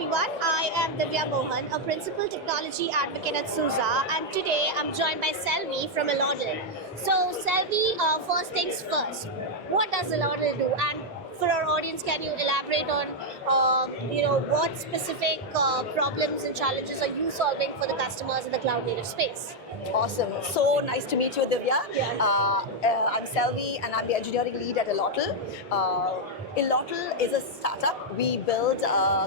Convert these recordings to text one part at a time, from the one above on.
everyone, I am Divya Mohan, a Principal Technology Advocate at SUSE, and today I'm joined by Selvi from Elodel. So Selvi, first things first, what does Elodel do? And for our audience, can you elaborate on, what specific problems and challenges are you solving for the customers in the cloud native space? Awesome. So nice to meet you, Divya. Yeah. I'm Selvi and I'm the engineering lead at Elotl. Elotl is a startup. We build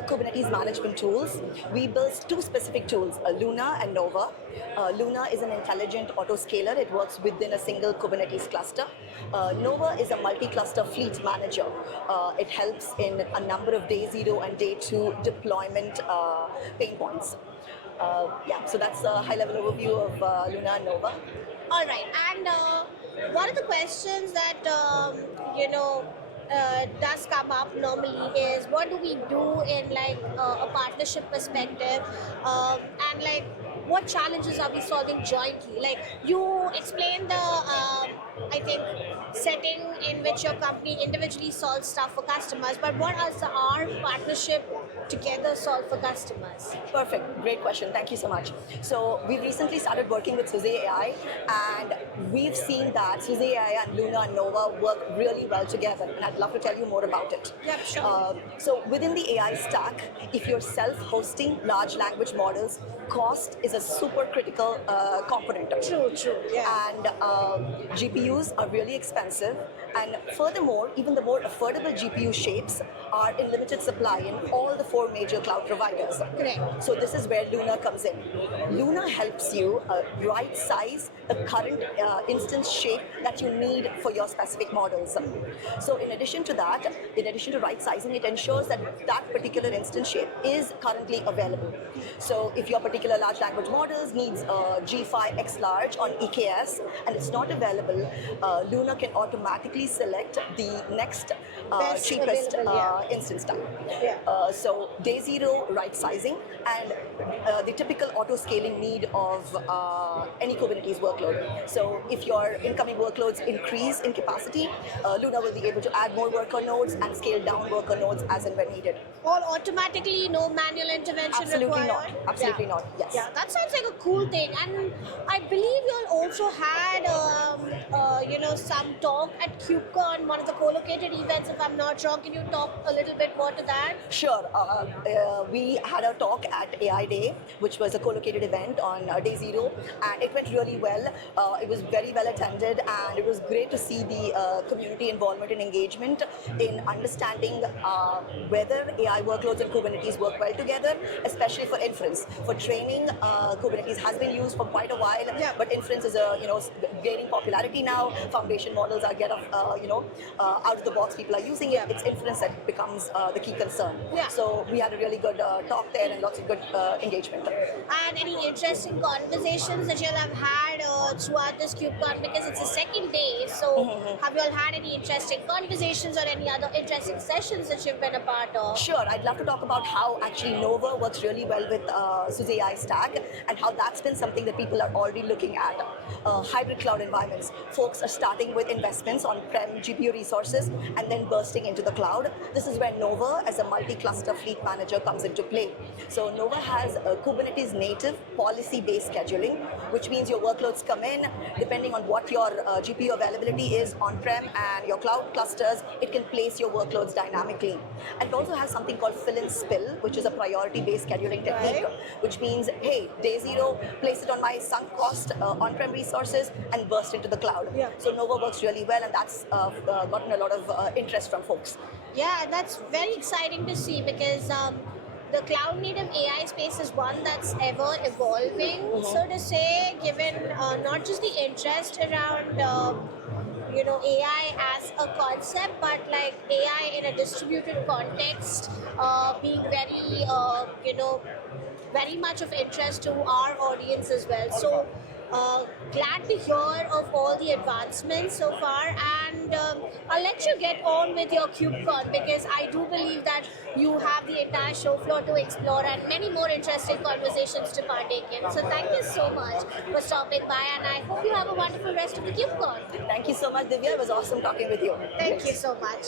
Kubernetes management tools. We build two specific tools, Luna and Nova. Luna is an intelligent autoscaler. It works within a single Kubernetes cluster. Nova is a multi-cluster fleet manager. It helps in a number of day zero and day two deployment pain points. So that's a high-level overview of Luna and Nova. All right, and one of the questions that does come up normally is what do we do in a partnership perspective, and what challenges are we solving jointly? Like you explained the I think setting in which your company individually solves stuff for customers, but what is our partnership together solve for customers? Perfect. Great question. Thank you so much. So we've recently started working with SUSE AI, and we've seen that SUSE AI and Luna and Nova work really well together, and I'd love to tell you more about it. Yeah, sure. So within the AI stack, if you're self-hosting large language models, cost is a super critical component. True, yeah. And GPUs are really expensive, and furthermore, even the more affordable GPU shapes are in limited supply in all the four major cloud providers. Correct. So this is where Luna comes in. Luna helps you right size the current instance shape that you need for your specific models. So in addition to that, in addition to right sizing, it ensures that that particular instance shape is currently available. So if your particular large language models needs G5 X large on EKS and it's not available, Luna can automatically select the next cheapest instance type. Yeah. So day zero right sizing and the typical auto scaling need of any Kubernetes workload. So if your incoming workloads increase in capacity, Luna will be able to add more worker nodes and scale down worker nodes as and when needed. All automatically, no manual intervention Absolutely required? not. Absolutely not. Yes. Yeah, that sounds like a cool thing. And I believe you all also had, some talk at KubeCon, one of the co-located events, if I'm not wrong. Can you talk a little bit more to that? Sure. We had a talk at AI Day, which was a co-located event on day zero, and it went really well. It was very well attended, and it was great to see the community involvement and engagement in understanding whether AI workloads and Kubernetes work well together, especially for inference. For training, Kubernetes has been used for quite a while, but inference is gaining popularity now. Foundation models are out of the box. People are using it. It's inference that becomes the key concern. Yeah. So we had a really good talk there and lots of good engagement. And any interesting conversations that you all have had throughout this KubeCon, because it's the second day, so have you all had any interesting conversations or any other interesting sessions that you've been a part of? Sure, I'd love to talk about how actually Nova works really well with SUSE AI Stack and how that's been something that people are already looking at. Hybrid cloud environments. Folks are starting with investments on-prem GPU resources and then bursting into the cloud. This is where Nova as a multi-cluster fleet manager comes into play. So Nova has a Kubernetes native policy-based scheduling, which means your workloads come in, depending on what your GPU availability is on-prem and your cloud clusters, it can place your workloads dynamically. And it also has something called fill and spill, which is a priority-based scheduling technique, which means, hey, day zero, place it on my sunk cost on-prem resources and burst into the cloud. Yeah. So Nova works really well, and that's gotten a lot of interest from folks. Yeah, that's very exciting to see because the cloud native AI space is one that's ever evolving, so to say, given not just the interest around AI as a concept, but like AI in a distributed context being very, very much of interest to our audience as well. So glad to hear of all the advancements so far, and I'll let you get on with your KubeCon because I do believe that you have the entire show floor to explore and many more interesting conversations to partake in. So thank you so much for stopping by, and I hope you have a wonderful rest of the KubeCon. Thank you so much, Divya. It was awesome talking with you. Thank you so much.